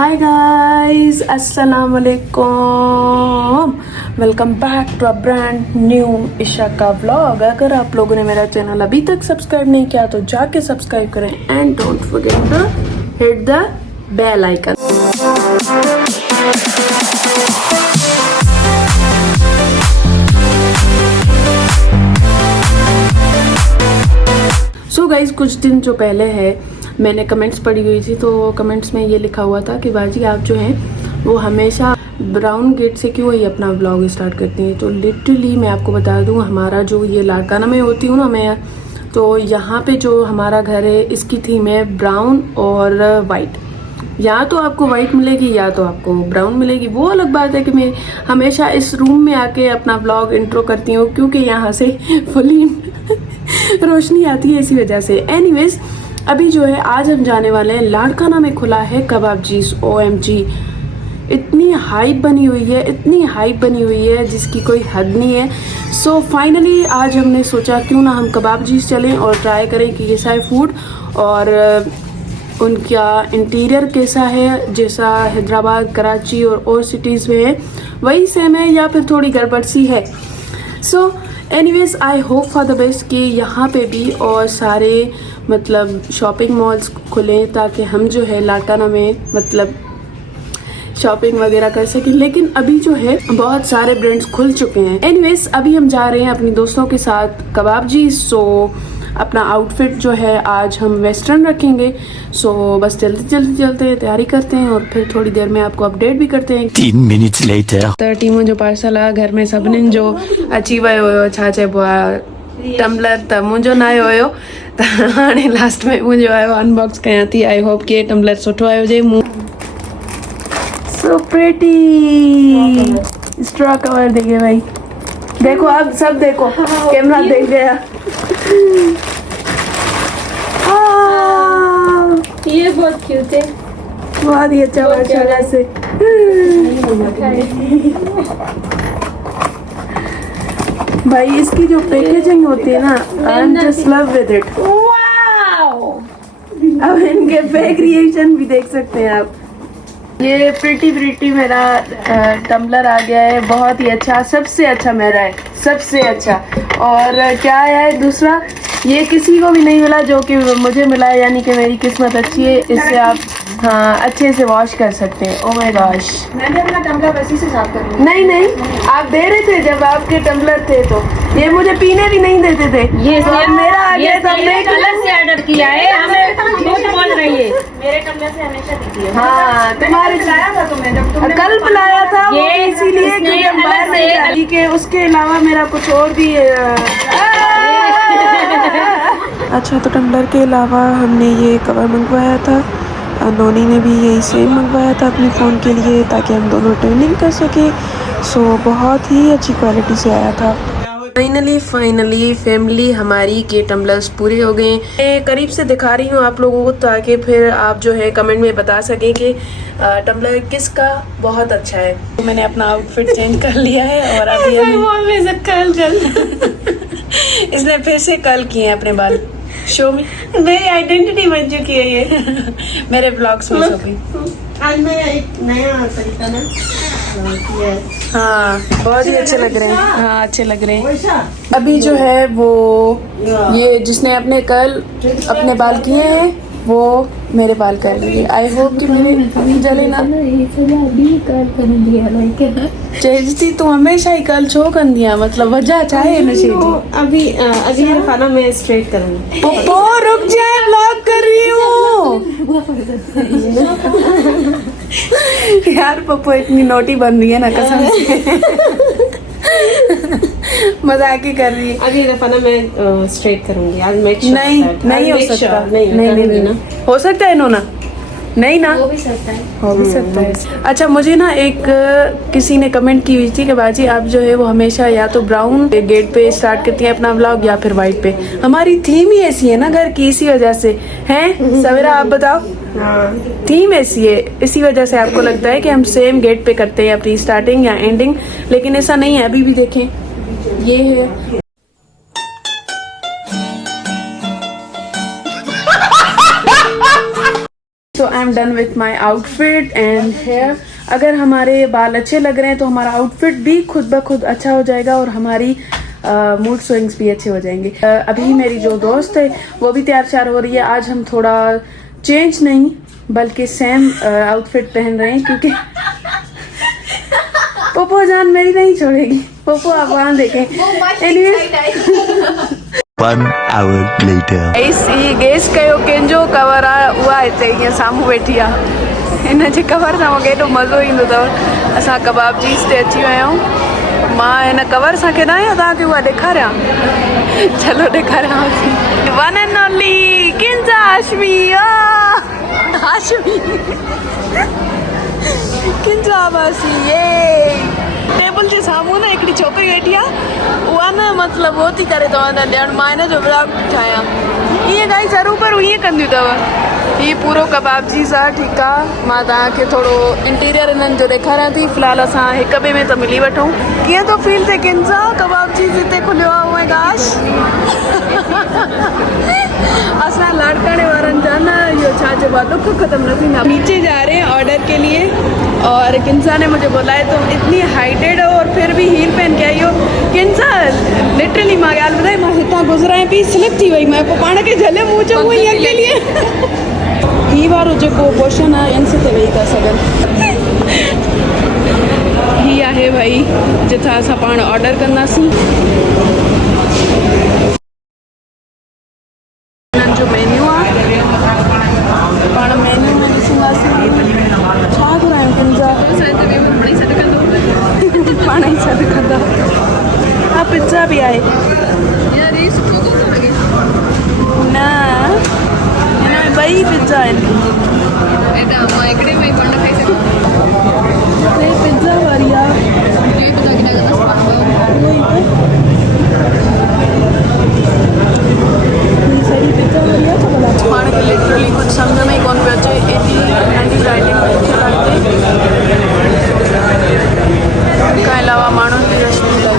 हाय guys, अस्सलाम वालेकुम। Welcome back to a brand new Isha का व्लॉग। अगर आप लोगों ने मेरा चैनल अभी तक सब्सक्राइब नहीं किया तो जाके सब्सक्राइब करें and don't forget to hit the bell icon. So guys, कुछ दिन जो पहले है मैंने कमेंट्स पढ़ी हुई थी, तो कमेंट्स में ये लिखा हुआ था कि बाजी आप जो हैं वो हमेशा ब्राउन गेट से क्यों ही अपना व्लॉग स्टार्ट करती हैं। तो लिटरली मैं आपको बता दूं, हमारा जो ये लाड़काना में होती हूँ ना मैं, तो यहाँ पे जो हमारा घर है इसकी थीम है ब्राउन और वाइट। या तो आपको वाइट मिलेगी या तो आपको ब्राउन मिलेगी। वो अलग बात है कि मैं हमेशा इस रूम में आके अपना व्लॉग इंट्रो करती हूँ क्योंकि यहाँ से फुली रोशनी आती है, इसी वजह से। एनीवेज, अभी जो है आज हम जाने वाले हैं, लाड़काना में खुला है कबाबजीज। OMG, इतनी हाइप बनी हुई है, इतनी हाइप बनी हुई है जिसकी कोई हद नहीं है। सो फाइनली आज हमने सोचा क्यों ना हम कबाबजीज चलें और ट्राई करें कि कैसा है फूड और उनका इंटीरियर कैसा है। जैसा हैदराबाद, कराची और सिटीज़ में है वही सेम है या फिर थोड़ी गड़बड़ सी है। So anyways, I hope for the best कि यहाँ पे भी और सारे मतलब शॉपिंग मॉल्स खुलें ताकि हम जो है लाड़काना में मतलब शॉपिंग वगैरह कर सकें। लेकिन अभी जो है बहुत सारे ब्रांड्स खुल चुके हैं। एनीवेज, अभी हम जा रहे हैं अपनी दोस्तों के साथ कबाबजी। सो अपना आउटफिट जो है आज हम वेस्टर्न रखेंगे। सो बस जल्दी जल्दी चलते तैयारी करते हैं और फिर थोड़ी देर में आपको अपडेट भी करते हैं। 3 minutes later. त टीमो जो पार्सल आ घर में सभिनी जो अची वियो हुयो, छा चइबो आहे, टम्बलर त मुंहिंजो न आयो हुयो, त हाणे लास्ट में मुंहिंजो आयो, अनबॉक्स कयां थी। आई होप कि टम्बलर सुठो आयो हुजे। सो प्रिटी स्ट्रॉ कवर देखे भाई, देखो आप सब देखो, कैमरा देख गया। ये बहुत क्यूट है, बहुत ही अच्छा माशाल्लाह से। भाई इसकी जो पैकेजिंग होती है ना, I am just love with it. Wow! अब इनके बैग रिएक्शन भी देख सकते हैं आप। ये प्रिटी मेरा टम्बलर आ गया है, बहुत ही अच्छा, सबसे अच्छा मेरा है, सबसे अच्छा। और क्या है दूसरा, ये किसी को भी नहीं मिला जो कि मुझे मिला है, यानी कि मेरी किस्मत अच्छी है। इससे आप अच्छे से वॉश कर सकते हैं। ओह माय गॉश, मैं भी अपना टम्बलर वैसे से साफ करूंगी। नहीं आप दे रहे थे जब आपके टम्बलर थे, तो ये मुझे पीने भी नहीं देते थे। ये मेरा आ गया, तो हमने अलग से ऑर्डर किया है, हमें झूठ बोल रही है। मेरे टम्बलर से हमेशा देती है। हाँ, तुम्हारे पिलाया था तुमने, जब तुमने कल पिलाया था वो ये इसीलिए क्योंकि हम बाहर नहीं जा रही के। उसके अलावा मेरा कुछ और भी अच्छा। तो टम्बलर के अलावा हमने ये कवर मंगवाया था, नोनी ने भी यही सेम मंगवाया था अपने फ़ोन के लिए ताकि हम दोनों ट्रेनिंग कर सके। सो बहुत ही अच्छी क्वालिटी से आया था। फाइनली फैमिली हमारी के टम्बलर्स पूरे हो गए। मैं करीब से दिखा रही हूँ आप लोगों को ताकि फिर आप जो है कमेंट में बता सकें कि टम्बलर किसका बहुत अच्छा है। तो मैंने अपना आउटफिट चेंज कर लिया है और अभी इसने फिर से कल किए हैं अपने बाल। शो में मेरी आइडेंटिटी बन चुकी है ये मेरे ब्लॉग्स में सभी। आज मैं एक नया तरीका ना हाँ, बहुत ही अच्छे लग रहे हैं। हाँ, अच्छे लग रहे हैं। अभी जो है वो ये जिसने अपने कल अपने बाल किए हैं वो मेरे बाल कर लिए। आई होप कि मेरे जले ना चेजती। तू हमेशा ही कल छो कर दिया, मतलब वजह चाहे नशे अभी अगली दफा मैं स्ट्रेट करूंगी। पप्पो रुक जाए, व्लॉग कर रही हूँ। यार पप्पो इतनी नोटी बन रही है ना, कसम से। मजाक ही कर रही है। अगली दफा मैं स्ट्रेट करूंगी। आज नहीं हो सकता। नहीं ना हो सकता है इन्होंने, नहीं ना हो भी सकता है। अच्छा, मुझे ना एक किसी ने कमेंट की हुई थी कि बाजी आप जो है वो हमेशा या तो ब्राउन गेट पे स्टार्ट करती हैं अपना व्लॉग या फिर वाइट पे। हमारी थीम ही ऐसी है ना घर की, इसी वजह से हैं। सवेरा आप बताओ। थीम ऐसी है, इसी वजह से आपको लगता है कि हम सेम गेट पे करते हैं अपनी स्टार्टिंग या एंडिंग, लेकिन ऐसा नहीं है। अभी भी देखें, ये है so I am done with my outfit and hair. अगर हमारे बाल अच्छे लग रहे हैं तो हमारा आउटफिट भी खुद ब खुद अच्छा हो जाएगा और हमारी मूड स्विंग्स भी अच्छे हो जाएंगे। अभी मेरी जो दोस्त है वो भी तैयार श्यार हो रही है। आज हम थोड़ा चेंज नहीं बल्कि सेम आउटफिट पहन रहे हैं क्योंकि पोपो जान मेरी नहीं छोड़ेगी। पोपो आप वहाँ देखें। One hour later. गेस कयो कंहिंजो कवर आहे उहा हिते ईअं साम्हूं वेठी आहे। हिन जे कवर सां मूंखे एॾो मज़ो ईंदो अथव। असां कबाब चीज़ ते अची विया आहियूं। मां हिन कवर सां केॾां तव्हांखे उहा ॾेखारियां। चलो ॾेखारियांव थी। One and only Kinza Hashmi. Hashmi Kinza बासी ये टेबल जे साम्हूं न हिकिड़ी छोकिरी वेठी आहे। उहा न मतिलबु हो थी करे तव्हां ॼण मां हिन जो ब्लॉग ठाहियां। ईअं काई ज़रूरु पर ईअं कंदियूं अथव। हीअ पूरो कबाब चीज़ आहे। ठीकु आहे मां तव्हांखे थोरो इंटीरियर हिननि जो ॾेखारियां थी। फ़िलहालु असां हिक ॿिए में त मिली वठूं। कीअं थो फील थिए किंजा कबाब चीज़ हिते खुलियो आहे उहे गाश। असां लाड़काने वारनि जा न इहो छा चइबो आहे दुख ख़त्म न थींदा। नीचे जा रहे हैं ऑर्डर के लिए और किंजा ने मुझे बोला है तुम इतनी हाइटेड हो और फिर भी हील पहन के आई हो। किंजा लिटरली मां ॻाल्हि ॿुधाई मां हितां गुज़रां पई स्लिप थी वई मां पोइ पाण खे झले मुंहुं चङो ई अकेली। ही वारो जेको पोर्शन आहे इन ते वेही था सघनि। ही आहे भई जिथां असां पाण ऑर्डर कंदासीं। हिननि जो मेन्यू आहे पाण मेन्यू में ॾिसंदासीं छा घुरायूं किंजा। पाण ई सॾु कंदा। हा पिज़्ज़ा बि आहे न हिन में ॿई पिज़्ज़ा आहिनि। पिज़्ज़ा वारी आहे पाण खे लिटरली कुछ समझ में ही कोन पियो अचे। एॾी नंढी राइटिंग खां अलावा माण्हुनि जी रश लॻी आहे।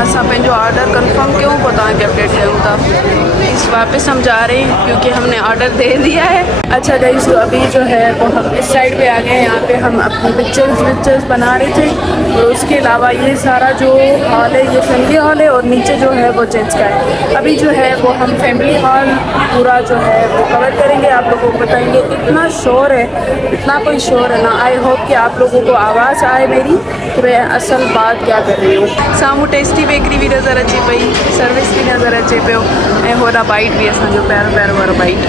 असां पंहिंजो ऑर्डर कंफर्म क्यों को तव्हांखे अपडेट कयूं था। इस वापस हम जा रहे हैं क्योंकि हमने ऑर्डर दे दिया है। अच्छा गाइस तो अभी जो है वो हम इस साइड पे आ गए हैं। यहाँ पे हम अपनी पिक्चर्स बना रहे थे और उसके अलावा ये सारा जो हॉल है ये फैमिली हॉल है और नीचे जो है वो जेंट्स का है। अभी जो है वो हम फैमिली हॉल पूरा जो है वो कवर करेंगे। आप लोगों को बताएंगे। इतना शोर है इतना कोई शोर है ना। आई होप कि आप लोगों को आवाज़ आए मेरी कि मैं असल बात क्या कर रही हूँ। सामू टेस्टी बेकरी भी नज़र अचे पई सर्विस भी नज़र अचे पियो ऐं होॾा बाइट बि असांजो पहिरों वारो बाइट।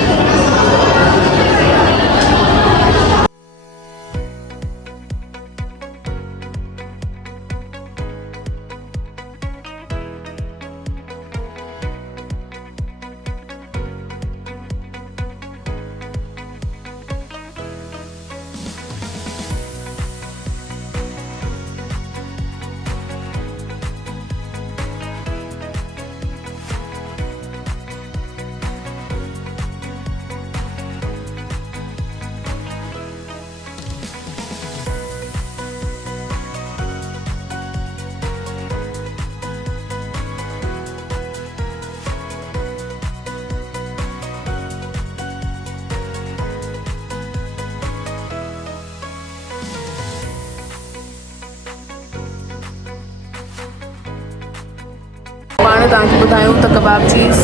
पाण तव्हांखे ॿुधायूं त कबाब चीज़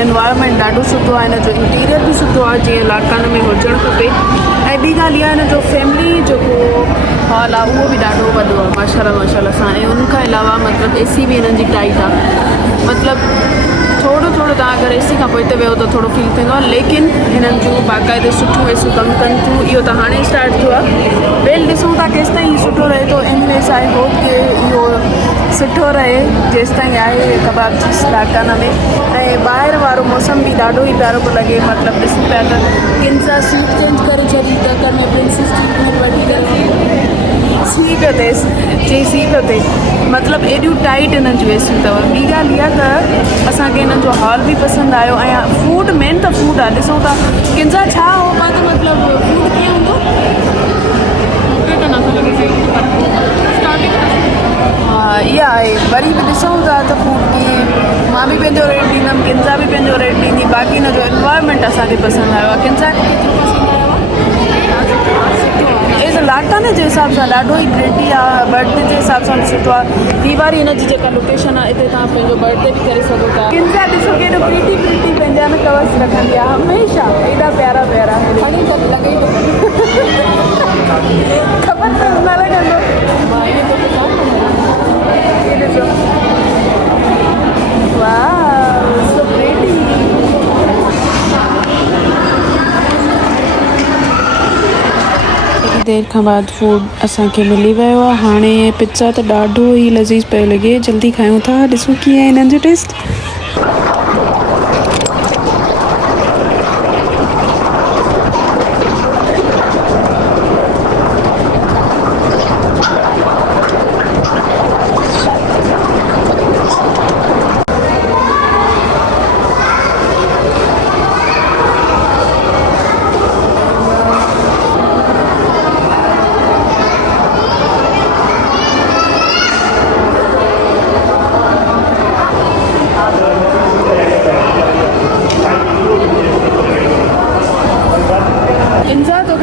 एनवायरनमेंट ॾाढो सुठो आहे। हिन जो इंटीरियर बि सुठो आहे जीअं लाड़काने में हुजणु खपे। ऐं ॿी ॻाल्हि इहा आहे हिन जो फैमिली जेको हॉल आहे उहो बि ॾाढो वॾो आहे माशाल्लाह सां। ऐं उनखां अलावा मतिलबु एसी बि हिननि जी टाइट आहे। मतिलबु थोरो तव्हां अगरि एसी खां पोइ हिते वियो त थोरो फील थींदो आहे लेकिन हिननि जूं बाक़ाइदे सुठियूं एसियूं कमु कनि थियूं। इहो त हाणे स्टार्ट थियो आहे। वेल ॾिसूं था केसि ताईं हीउ सुठो रहे थो। एनीवेज़ आई होप कि इहो सुठो रहे जेसि ताईं आहे कबाब चीज़ लाड़काना में। ऐं ॿाहिरि वारो मौसम बि ॾाढो ई प्यारो पियो लॻे। मतिलबु ॾिसूं पिया त किंजा सीट चेंज करे छॾी त कर में प्रिंसिस ट्रीटमेंट वठी करे सी पियो थिएसि चई सी पियो थिए। मतिलबु एॾियूं टाइट हिननि जूं एसियूं अथव। ॿी ॻाल्हि इहा त असांखे हिननि जो हॉल बि पसंदि आयो ऐं फूड मेन त फूड आहे। ॾिसूं था किंजा छा हो मां त मतिलबु फूड कीअं हूंदो मूंखे त नथो लॻे सही। हा इहा आहे वरी बि ॾिसूं था त फूड कीअं। मां बि पंहिंजो रेट ॾींदमि किंजा बि पंहिंजो रेट ॾींदी। बाक़ी हिन जो एनवायरमेंट असांखे पसंदि आयो आहे। किन सां केतिरो पसंदि आयो आहे? एज लाटाने जे हिसाब सां ॾाढो ई प्रिटी आहे, बर्थडे जे हिसाब सां सुठो आहे। दीवारी हिन जी जेका लोकेशन आहे हिते तव्हां पंहिंजो बर्थडे बि करे सघो था। किन सां ॾिसो केॾो प्रिटी प्रिटी पंहिंजा न कवर्स रखंदी आहे हमेशा, एॾा प्यारा प्यारा खणी त लॻे थो ख़बर त न लॻंदो। ये ॾिसो, वाह सो प्रिटी। देर खां बाद फूड असांखे मिली वियो आहे। हाणे पिज़्ज़ा त ॾाढो ई लज़ीज़ पियो लॻे, जल्दी खायूं था, ॾिसूं कीअं आहे हिननि जो टेस्ट।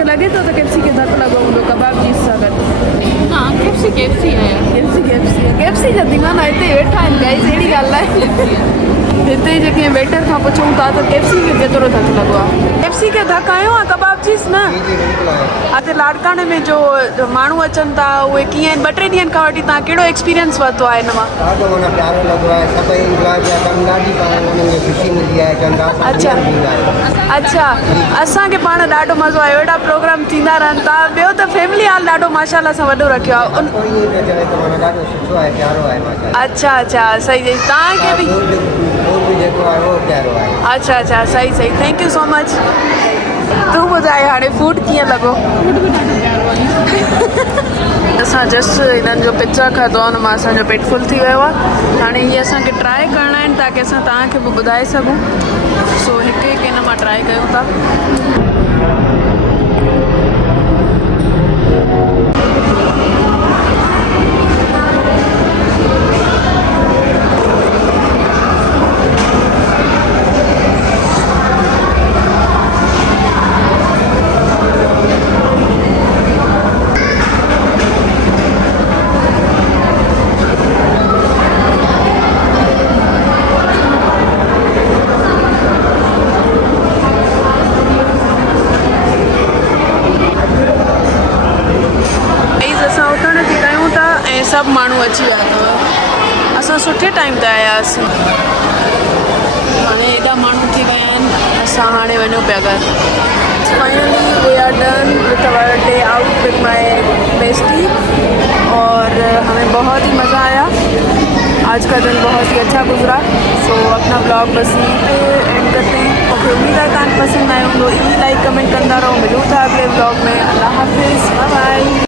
लगे तो केएफसी के धक लॻो हूंदो कबाब चीज़ सां गॾु। हाँ केएफसी है यार। केएफसी जा दीवाना हिते वेठा आहिनि गाइस, अहिड़ी ॻाल्हि आहे। हिते जेके वेटर खां पुछूं था त केएफसी खे केतिरो धक लॻो आहे। केएफसी खे धक आयो आहे कबाब चीज़ न। हिते लाड़काने में जो माण्हू अचनि था उहे कीअं आहिनि? 2-3 ॾींहंनि खां वठी तव्हां कहिड़ो एक्सपीरियंस वरितो आहे हिन मां? ॾाढो माना प्यारो लॻो आहे, सभई इंजॉय पिया कनि, ॾाढी पाण हुननि खे ख़ुशी मिली आहे, चवंदा अच्छा असांखे पाण ॾाढो मज़ो आयो, अहिड़ा प्रोग्राम थींदा रहनि था। ॿियो त फैमिली हाल ॾाढो माशाल्लाह सां वॾो रखियो आहे। ॾाढो सुठो आहे, प्यारो आहे माशाल्लाह। अच्छा सही तव्हांखे बि जेको आहे उहो प्यारो आहे। अच्छा सही थैंक यू सो मच। तूं ॿुधाए हाणे फूड कीअं लॻो? असां जस्ट हिननि जो पिज़्ज़ा खाधो आहे, हुन मां असांजो पेट फुल थी वियो आहे। हाणे इहे असांखे ट्राए करणा आहिनि ताकी असां तव्हांखे बि ॿुधाए सघूं। सो हिकु हिन मां ट्राए कयूं था। सभु माण्हू अची विया अथव, असां सुठे टाइम ते आयासीं। हाणे एॾा माण्हू थी विया आहिनि, असां हाणे वञूं पिया घर। Finally we are done with our day out with my bestie और हमें बहुत ही मज़ा आया। आज का दिन बहुत ही अच्छा गुजरा। सो अपना ब्लॉग बस यहीं पे एंड करते हैं। और उम्मीद है तव्हांखे पसंदि आयो हूंदो। लाइक कमेंट कंदा रहो। मिलूं था अगले ब्लॉग में। अल्लाह हाफिज़, बाय बाय।